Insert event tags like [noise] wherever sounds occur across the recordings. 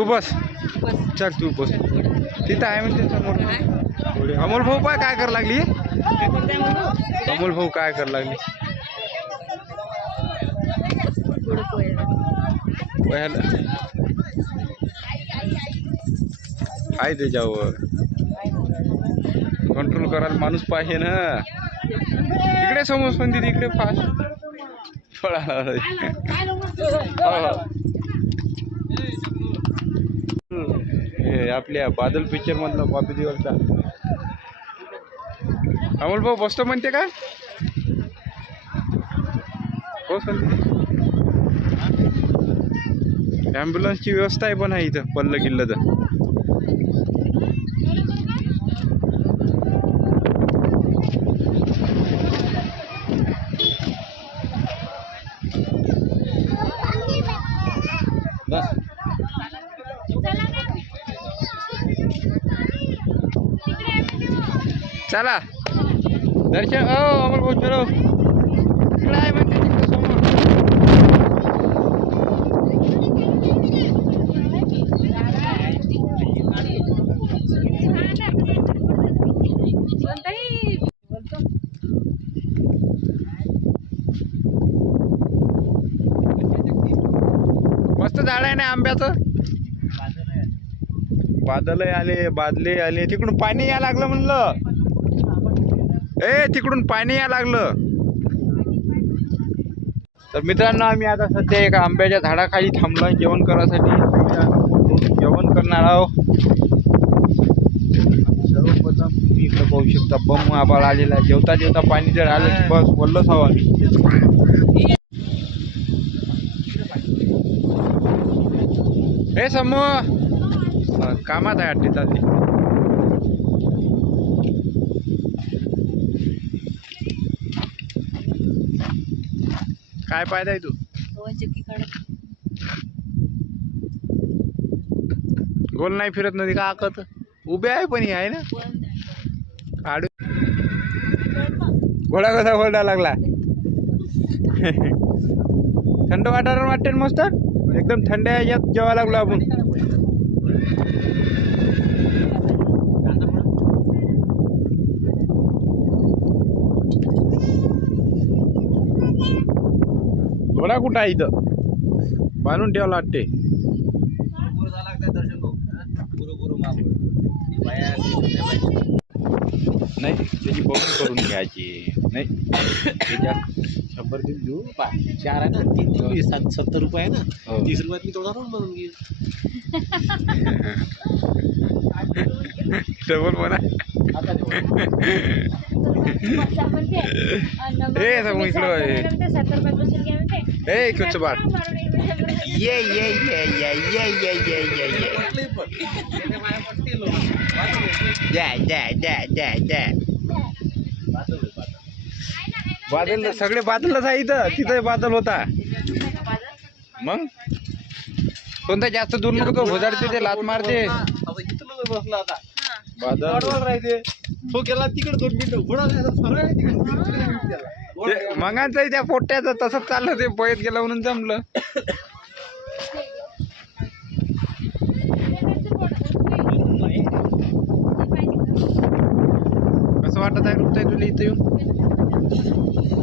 तू बस. चल तू बस. तिथं आहे म्हणजे समोर अमोल भाऊ पाय काय कर लागली? अमोल भाऊ काय कर लागली? आहे त्याच्यावर. कंट्रोल करायला माणूस पाहिजे ना. इकडे समोर संधी इकडे फास्ट पळाला. हे आपल्या बादल पिक्चर मधला कॉपी दिवसचा अमोल भाऊ बसतो म्हणते का? हो सर ॲम्ब्युलन्सची व्यवस्था आहे पण आहे इथं पल्ल किल्लं तर. चला. दर्शन ओ अमोल भाऊ चलो. इकडे आहे म्हणते तिकडे मस्त झाड आहे ना आंब्याचं? बादल आले बादले आले. तिकडून पाणी या लागलं म्हणलं. ए तिकडून पाणी या लागलं. तर मित्रांनो आम्ही आता सध्या एका आंब्याच्या झाडाखाली थांबलो जेवण करायसाठी. जेवण करणार आहोत. सर्वप्रथम तुम्ही इकडे पाहू शकता बम आबाळ आलेला आहे. जेवता जेवता पाणी जर आलं की बस बोललोच हवं आम्ही. हे समोर कामात आहे वाटते चालली काय पाहताय तू? गोल नाही फिरत नदी का आकत उभे आहे पण ही आहे ना? काढू. घोडा कसा घोडा लागला? [laughs] थंड वाटायला वाटते मस्त? एकदम थंड याच्यात जेवा लागलो आपण. घोडा कुठं आहे इथं? बांधून ठेवायला वाटते नाही त्याची बघून करून घ्यायची. नाही त्याच्यात शंभर दिन देऊ. चार आहे ना तीन तीन वीस सात सत्तर रुपये आहे ना. हो. तीस रुपयात मी तेवढा रोड बनवून घेईल डबल म्हणा. ए समोर इकडं Hey, कुछ बात ये ये ये ये ये ये ये ये ये. द्या द्या द्या द्या द्या. बादल सगळे बादलच आहे इथं. तिथं बादल होता. मग? कोणता जास्त दूर नको तो ते लात मारते. बसला आता बादल. राहते. तो गेला तिकडे दोन मिनिटं. घोडा तिकडे. तिकडे त्या पोट्याचं तसंच चाललं ते पळत गेलं म्हणून जमलं. कसं वाटत आहे रुपये तुला इथं येऊन?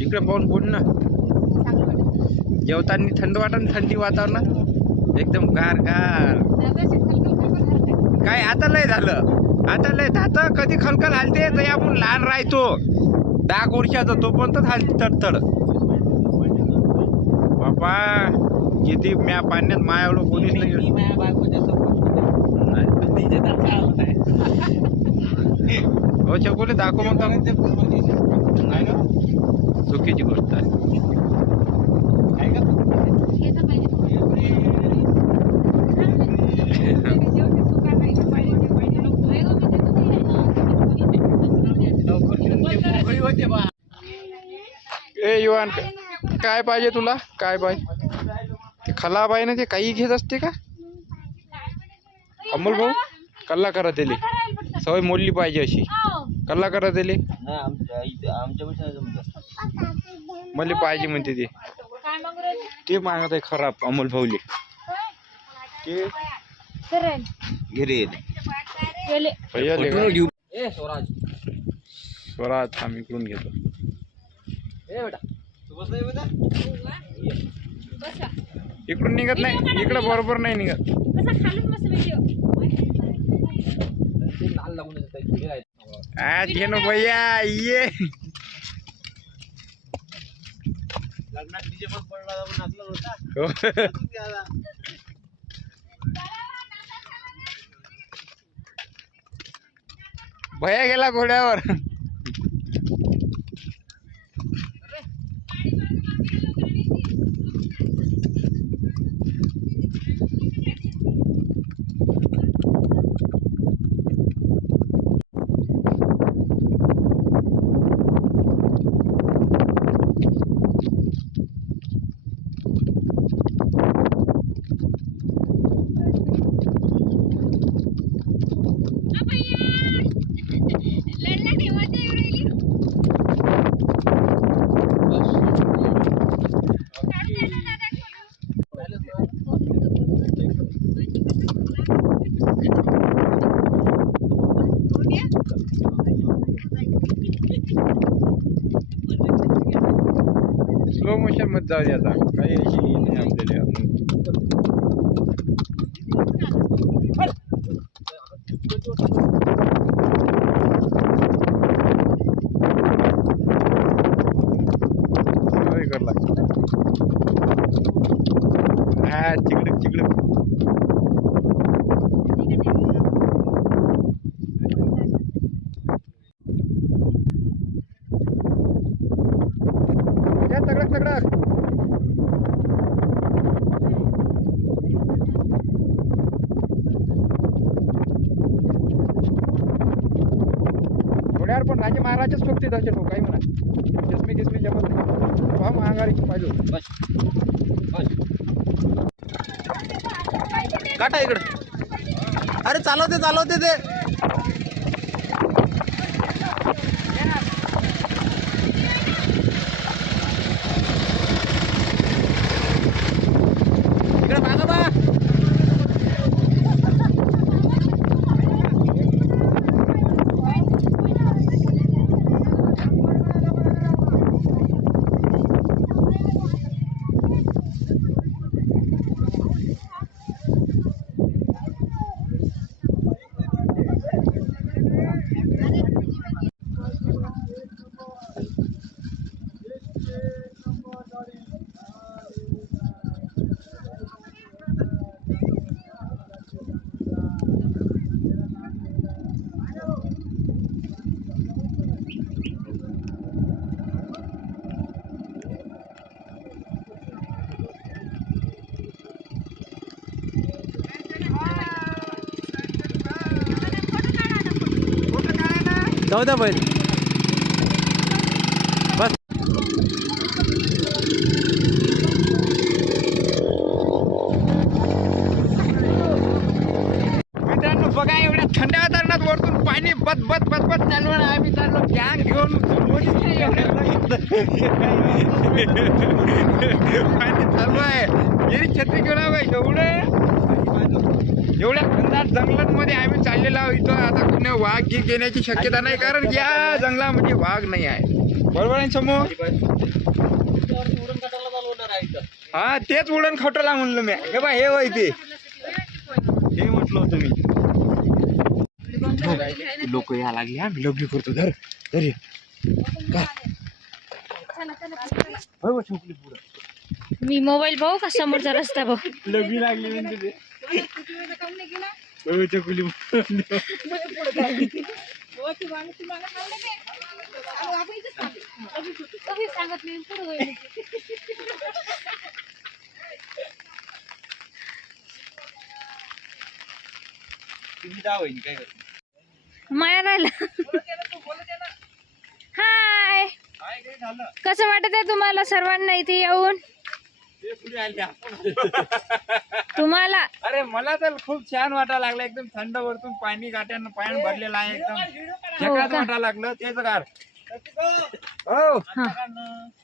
इकडे पाहून बोल ना. जेवताना थंड वाटत थंडी वातावरण एकदम गार गार. काय आता लय झालं? आता लय आता कधी खलखल हलते तर आपण लहान राहतो. दहा वर्षाचा तो पण तर खाली तडतड. बापा किती म्या पाण्यात माया एवढं कोणीच नाही. हो दाखव मग. चुकीची गोष्ट आहे. युवान काय पाहिजे तुला? काय पाहिजे? ते खला पाहिजे ना ते काही घेत असते का? अमोल भाऊ कल्ला करा त्याले. सवय मोडली पाहिजे अशी. कल्ला करा हा, जमतं. मला पाहिजे म्हणते ते. ते मागत आहे खराब अमोल भाऊले. ते? घेऊ. स्वराज. थांब इकडून घेतो. इकडून निघत नाही. इकडं बरोबर नाही निघत. आज भैया ये. हो. भैया गेला घोड्यावर. મજા આવ્યા હતા. કઈ राजे महाराजच फक्त तसे लोक हो, काही म्हणा. जसमी किसमे जमत नाही. पहा महागारीची पाहिजे काटा इकडे. अरे चालवते चालवते ते. Давай, давай. जंगलांमध्ये आम्ही चाललेलो आहोत इथं. आता कुणी वाघ घी घेण्याची शक्यता नाही कारण या जंगलामध्ये वाघ नाही आहे. बरोबर आहे समोर हा तेच उडण खटोला म्हणलं मी. हे बा हे वय ते. हे म्हटलं होतं मी. लोक या लागले हा. मी लवली करतो धर धर. मी मोबाईल भाऊ का समोरचा रस्ता भाऊ लवली लागली म्हणते सांगत नाही पुढे काय माया राहिला. हाय काय काय झालं? कसं वाटत आहे तुम्हाला सर्वांना इथे येऊन? तुम्हाला अरे मला तर खूप छान वाटायला लागलं. एकदम थंड वरतून पाणी गाठ्यानं पाणी भरलेलं आहे एकदम. झकात का? वाटायला लागलं तेच कार हो. हा.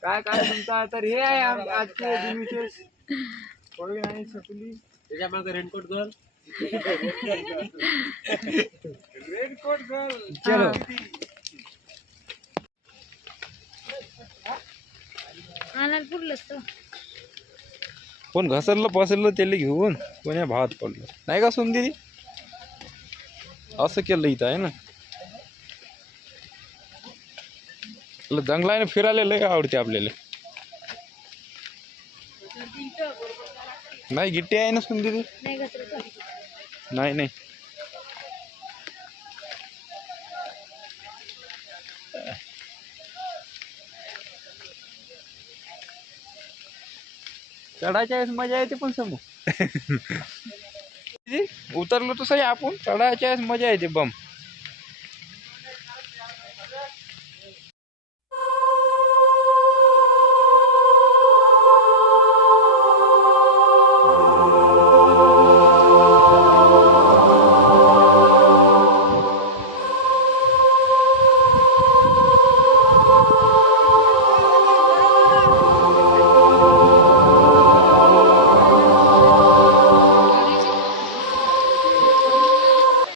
काय काय तुमचा? तर हे आहे आम- आजचे दिन विशेष सकली त्याच्यामागे रेनकोट घाल चलो. आणायला पुरलंच तो. कोण घसरलं पसरलं त्याला घेऊन कोण्या भावात पडलं नाही का सुन असं केलं इथं आहे ना जंगलाने फिरायला लय आवडते आपल्याला। नाही गिट्टी आहे ना सुन दीदी? नाही नाही चढायच्या वेळेस मजा येते पण समोर [laughs] उतरलो तर सही आपण चढायच्या वेळेस मजा येते बम.